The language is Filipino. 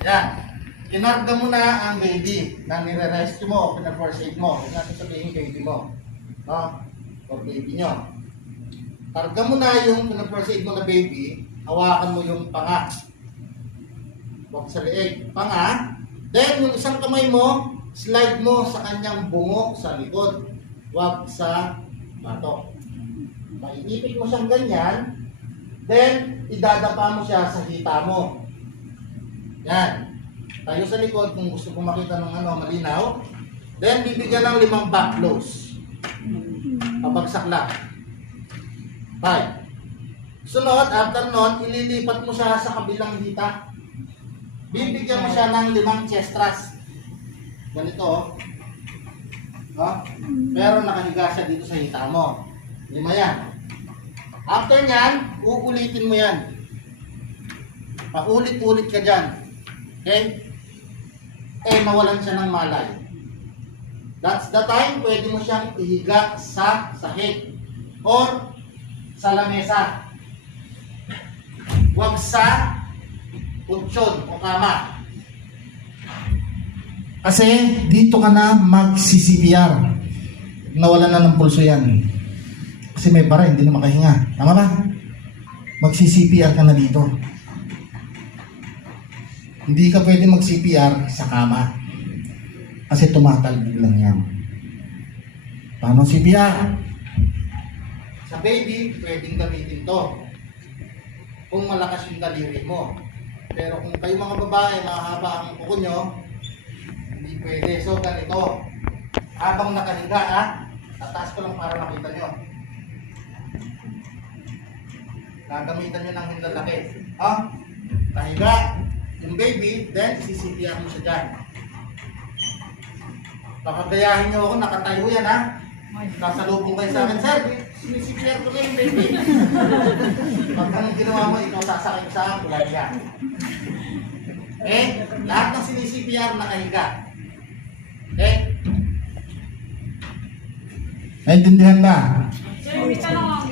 Yan. Kinarga mo na ang baby na nire-rescue mo, pina-first aid mo. Huwag natin sabihin baby mo. No? O baby nyo. Karga mo na yung pina-first aid mo na baby, hawakan mo yung panga. Huwag sa leeg. Panga. Then, yung isang kamay mo, slide mo sa kanyang bungo sa likod. Huwag sa batok. Maiipit mo siyang ganyan. Then, idadapa mo siya sa hita mo. Yan. Tayo sa likod kung gusto kong makita ng malinaw. Then, bibigyan ng 5 back blows. Pabagsak lang. 5. Sunod, after nun, ililipat mo siya sa kabilang hita. Bibigyan mo siya ng 5 chest thrust. Ganito, oh. Pero nakahiga siya dito sa hita mo. 5 yan. After nyan, uulitin mo yan. Paulit-ulit ka dyan. Okay? Mawalan siya ng malay. That's the time pwede mo siyang ihiga sa sahig or sa lamesa. Huwag sa kutsyon o kama. Kasi dito ka na mag-CPR. Nawalan na ng pulso yan. Kasi may bara, hindi na makahinga. Tama ba? Mag-CPR ka na dito. Hindi ka pwede mag-CPR sa kama. Kasi tumatalbog lang yan. Paano CPR? Sa baby, pwedeng gamitin to. Kung malakas yung daliri mo. Pero kung kayo mga babae, mahaba ang kuko nyo, hindi pwede. So, ganito. Habang nakahiga, tataas ko lang para makita nyo. Gagamitan nyo ng hinlalaki. Kahiga yung baby, then CCPR mo siya dyan. Pakagayahin nyo ako, nakatayo yan Nasa lubong kayo sa akin, sir, CCPR ko na yung baby. Pag anong ginawa mo, ikaw sasakit sa kulagya. Lahat ng CCPR nakahiga. Naintindihan ba? Sir, may tanong ako.